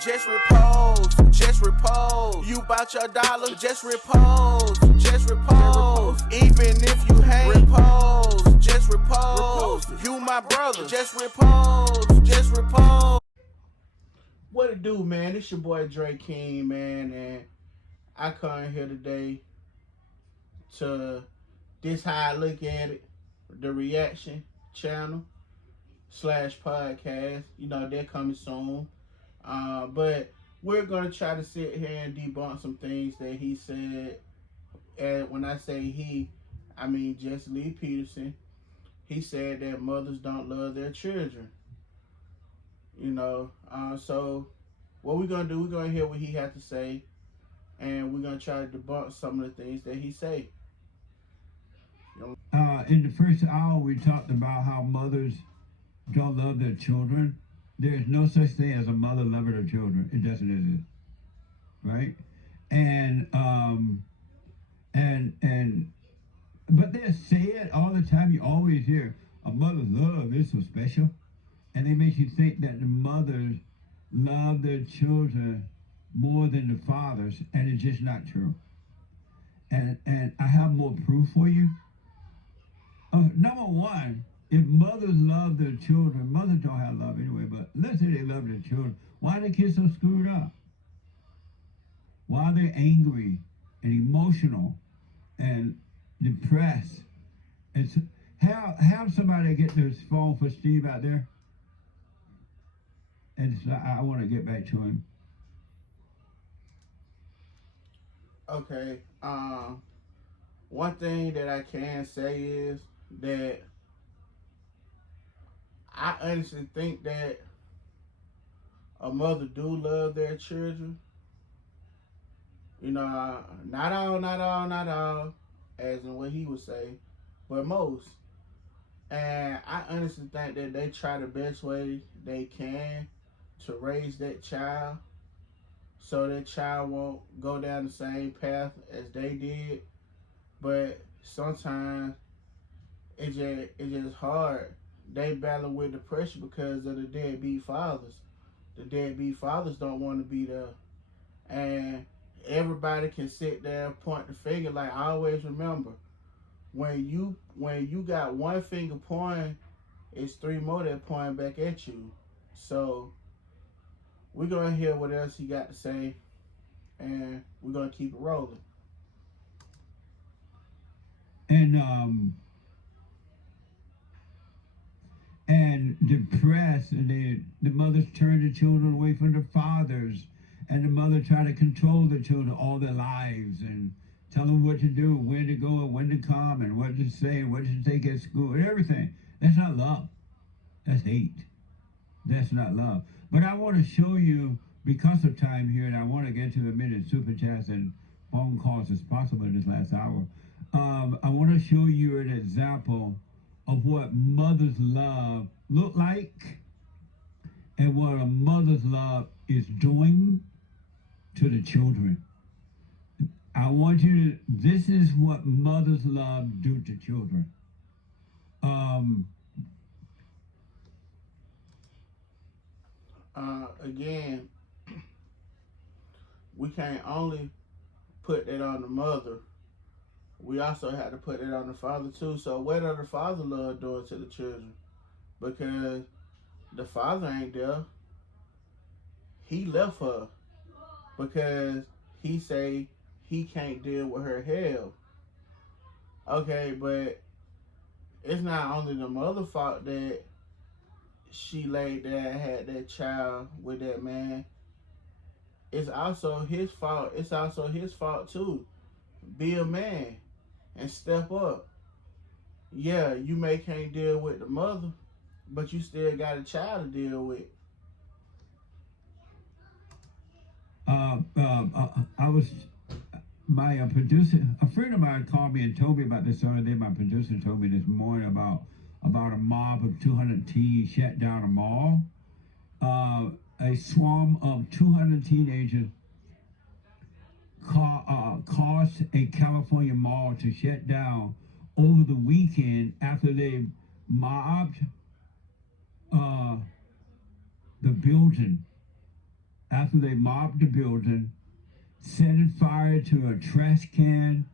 just repose, just repose. You bout your dollar, just repose, just repose. Even if you hate, repose, just repose. You my brother, just repose, just repose. What it do, man? It's your boy Dre King, man, and I come here today to this how I look at it, the reaction channel / podcast. You know, they're coming soon. But we're gonna try to sit here and debunk some things that he said. And when I say he, I mean Jesse Lee Peterson. He said that mothers don't love their children. You know, so what we're gonna do, we're gonna hear what he had to say, and we're gonna try to debunk some of the things that he say. In the first hour, we talked about how mothers don't love their children. There is no such thing as a mother loving her children. It doesn't exist, right? But they say it all the time. You always hear a mother's love is so special, and they make you think that the mothers love their children more than the fathers, and it's just not true. And I have more proof for you. Number one, if mothers love their children, mothers don't have love anyway, but let's say they love their children, why are the kids so screwed up? Why are they angry and emotional and depressed? And so, have somebody get this phone for Steve out there. And so I want to get back to him. Okay. One thing that I can say is that I honestly think that a mother do love their children. You know, not all, as in what he would say, but most. And I honestly think that they try the best way they can to raise that child so that child won't go down the same path as they did. But sometimes it's just hard. They battle with depression because of the deadbeat fathers. The deadbeat fathers don't want to be there. And everybody can sit there and point the finger. Like, I always remember, when you got one finger pointing, it's three more that point back at you. So we're going to hear what else he got to say, and we're going to keep it rolling. And depressed, and the mothers turn the children away from the fathers, and the mother try to control the children all their lives and tell them what to do, when to go, when to come, and what to say, what to take at school, and everything. That's not love. That's hate. That's not love. But I want to show you, because of time here, and I want to get to the minute super chats and phone calls as possible in this last hour. I want to show you an example of what mother's love look like and what a mother's love is doing to the children. I want you to, this is what mother's love do to children. Again, we can't only put that on the mother. We also have to put it on the father too. So what are the father love doing to the children? Because the father ain't there. He left her because he say he can't deal with her hell. Okay, but it's not only the mother fault that she laid there and had that child with that man. It's also his fault. It's also his fault too. Be a man and step up. Yeah, you may can't deal with the mother, but you still got a child to deal with. My producer, a friend of mine called me and told me about this the other day. My producer told me this morning about a mob of 200 teens shut down a mall. A swarm of 200 teenagers caused a California mall to shut down over the weekend after they mobbed the building after they mobbed the building, setting fire to a trash can,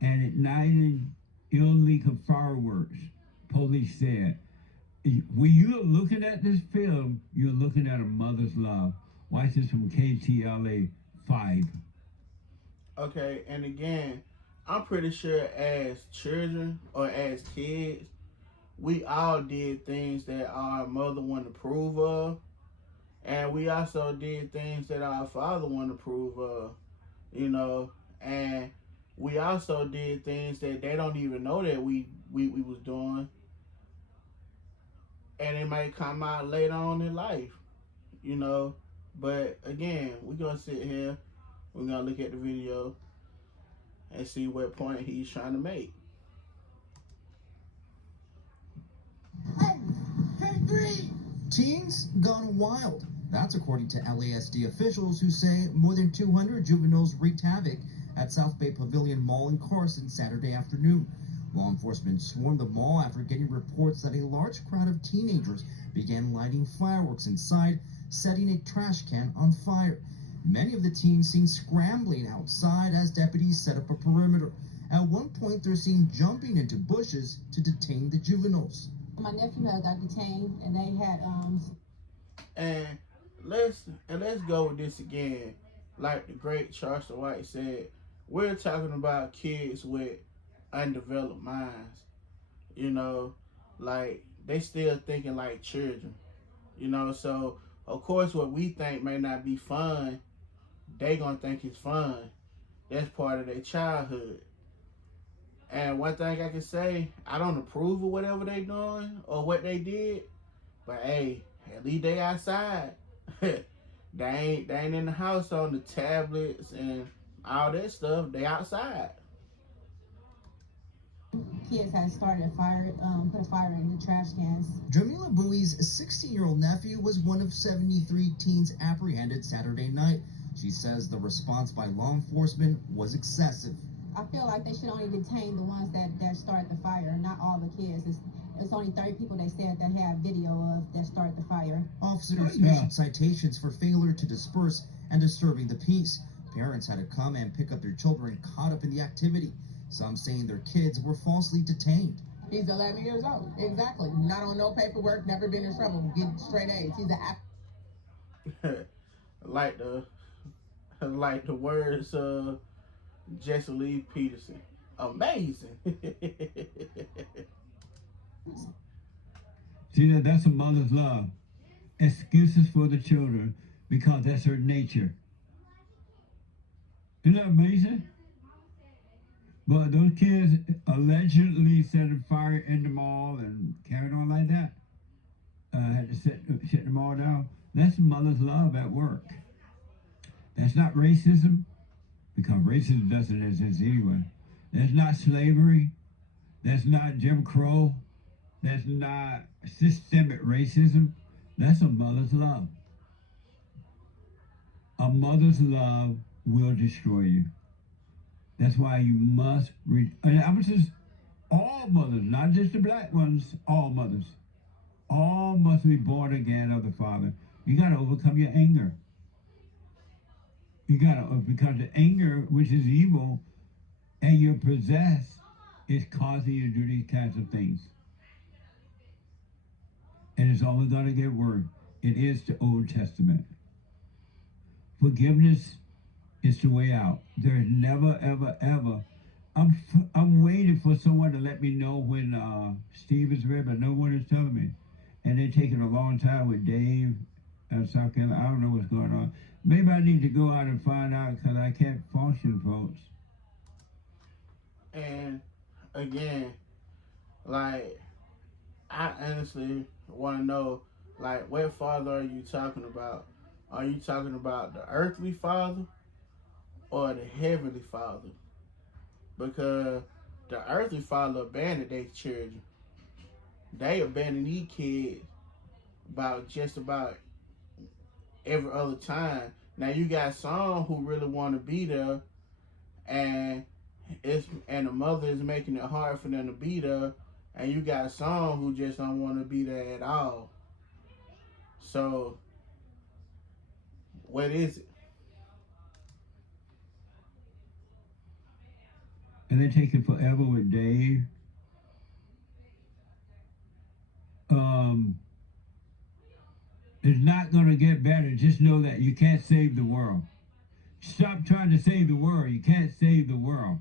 and igniting illegal fireworks, police said. When you're looking at this film, you're looking at a mother's love. Watch this from KTLA 5. Okay, and again, I'm pretty sure as children or as kids, we all did things that our mother wouldn't approve of, and we also did things that our father wouldn't approve of, you know, and we also did things that they don't even know that we was doing, and it might come out later on in life, you know. But again, we're gonna sit here, we're gonna look at the video and see what point he's trying to make. Teens gone wild. That's according to LASD officials who say more than 200 juveniles wreaked havoc at South Bay Pavilion Mall in Carson Saturday afternoon. Law enforcement swarmed the mall after getting reports that a large crowd of teenagers began lighting fireworks inside, setting a trash can on fire. Many of the teens seen scrambling outside as deputies set up a perimeter. At one point, they're seen jumping into bushes to detain the juveniles. My nephew had got detained, and they had And let's go with this again. Like the great Charles White said, we're talking about kids with undeveloped minds. You know, like they still thinking like children. You know, so of course what we think may not be fun, they gonna think it's fun. That's part of their childhood. And one thing I can say, I don't approve of whatever they doing or what they did, but hey, at least they outside. they ain't in the house on the tablets and all that stuff. They outside. kids had started a fire, put a fire in the trash cans. Jamila Bowie's 16-year-old nephew was one of 73 teens apprehended Saturday night. She says the response by law enforcement was excessive. I feel like they should only detain the ones that started the fire, not all the kids. It's only 30 people they said that had video of that started the fire. Officers issued citations for failure to disperse and disturbing the peace. Parents had to come and pick up their children caught up in the activity. Some saying their kids were falsely detained. He's 11 years old. Exactly. Not on no paperwork, never been in trouble, getting straight A's. He's a like the words of Jesse Lee Peterson. Amazing. See, that's a mother's love. Excuses for the children because that's her nature. Isn't that amazing? But those kids allegedly set a fire in the mall and carried on like that. Had to shut them all down. That's mother's love at work. That's not racism, because racism doesn't exist anyway. That's not slavery. That's not Jim Crow. That's not systemic racism. That's a mother's love. A mother's love will destroy you. That's why you must read. And I was just all mothers, not just the black ones, all mothers. All must be born again of the Father. You got to overcome your anger. You got to, because the anger, which is evil, and you're possessed, is causing you to do these kinds of things. And it's only going to get worse. It is the Old Testament. Forgiveness is the way out. There's never, ever, ever. I'm waiting for someone to let me know when Steve is ready, but no one is telling me. And they're taking a long time with Dave and South Carolina. I don't know what's going on. Maybe I need to go out and find out because I can't function, folks. And again, like, I honestly want to know, like, what father are you talking about? Are you talking about the earthly father or the heavenly father? Because the earthly father abandoned their children. They abandoned these kids about just about every other time. Now you got some who really want to be there, and the mother is making it hard for them to be there, and you got some who just don't want to be there at all. So What is it? And they're taking forever with Dave. It's not going to get better. Just know that you can't save the world. Stop trying to save the world. You can't save the world.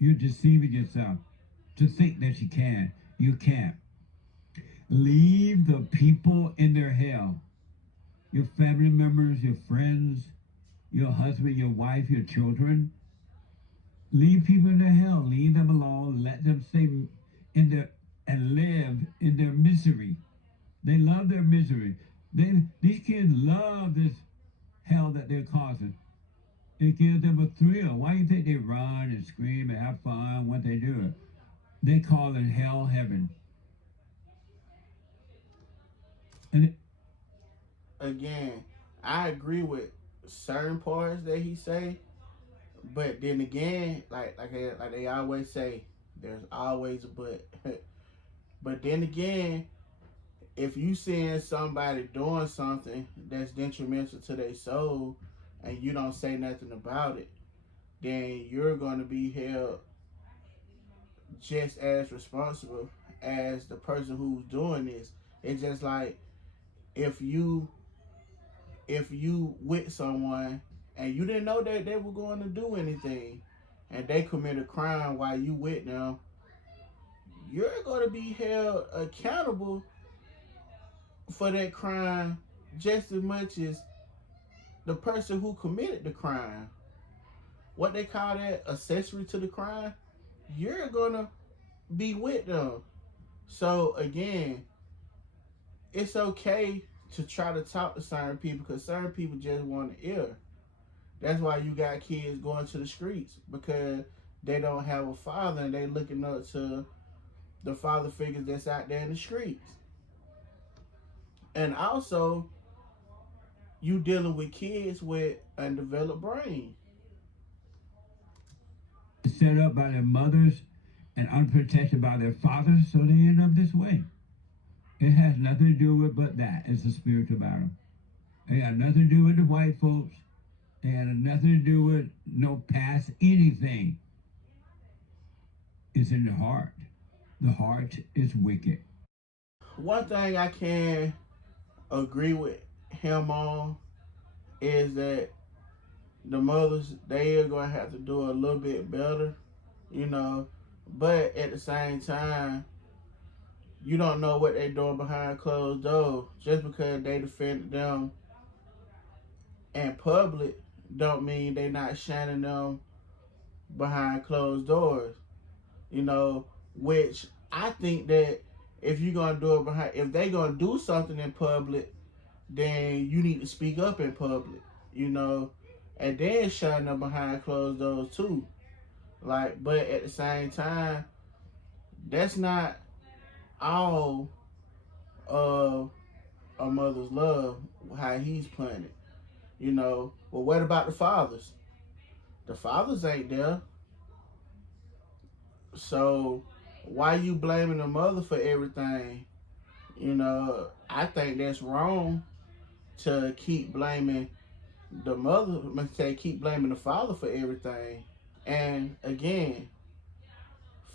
You're deceiving yourself to think that you can. You can't. Leave the people in their hell. Your family members, your friends, your husband, your wife, your children. Leave people in their hell. Leave them alone. Let them stay in their and live in their misery. They love their misery. These kids love this hell that they're causing. It gives them a thrill. Why do you think they run and scream and have fun when they do it? They call it hell heaven. And Again, I agree with certain parts that he say, but then again, like they always say, there's always a but. But then again, if you seeing somebody doing something that's detrimental to their soul and you don't say nothing about it, then you're going to be held just as responsible as the person who's doing this. It's just like if you with someone and you didn't know that they were going to do anything and they commit a crime while you with them, you're going to be held accountable for that crime just as much as the person who committed the crime. What they call that, accessory to the crime, you're going to be with them. So again, it's okay to try to talk to certain people because certain people just want to hear. That's why you got kids going to the streets, because they don't have a father and they looking up to the father figures that's out there in the streets. And also, you dealing with kids with undeveloped brain. set up by their mothers and unprotected by their fathers, so they end up this way. It has nothing to do with but that. It's a spiritual battle. It had nothing to do with the white folks. It had nothing to do with no past anything. It's in the heart. The heart is wicked. One thing I can agree with him on is that the mothers, they are going to have to do a little bit better, you know, but at the same time, you don't know what they're doing behind closed doors. Just because they defended them in public don't mean they're not shining them behind closed doors, you know, which I think that if you're going to do it behind, if they're going to do something in public, then you need to speak up in public, you know, and then shine them behind closed doors too. Like, but at the same time, that's not all of a mother's love, how he's playing it, you know. But what about the fathers? The fathers ain't there. So why you blaming the mother for everything? You know, I think that's wrong to keep blaming the mother, keep blaming the father for everything. And again,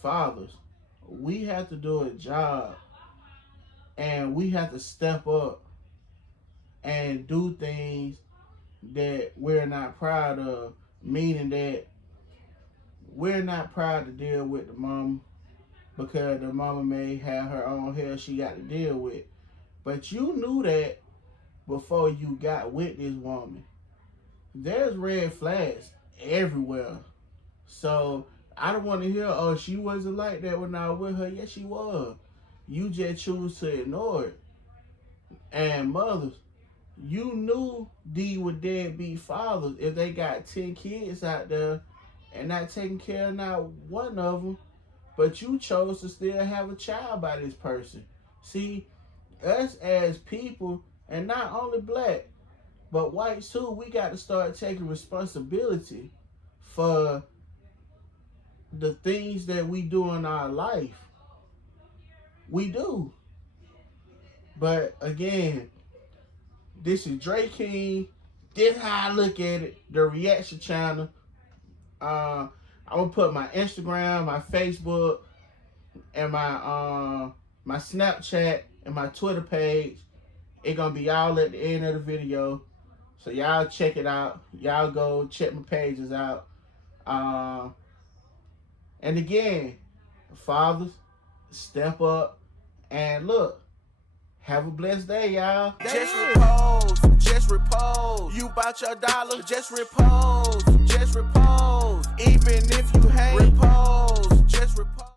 fathers, we have to do a job and we have to step up and do things that we're not proud of, meaning that we're not proud to deal with the mama because the mama may have her own hell she got to deal with. But you knew that before you got with this woman. There's red flags everywhere. So I don't want to hear, oh, she wasn't like that when I was with her. Yes, she was. You just choose to ignore it. And mothers, you knew these were deadbeat fathers if they got 10 kids out there and not taking care of not one of them, but you chose to still have a child by this person. See, us as people, and not only black, but whites too, we got to start taking responsibility for the things that we do in our life. We do. But again, This is Dre King. This how I look at it. The reaction channel. I'm gonna put my Instagram, my Facebook, and my Snapchat and my Twitter page. It's gonna be all at the end of the video. So y'all check it out. Y'all go check my pages out. And again, fathers, step up and look. Have a blessed day, y'all. Just repose, just repose. You bought your dollar, just repose, just repose. Even if you hate, repose, just repose.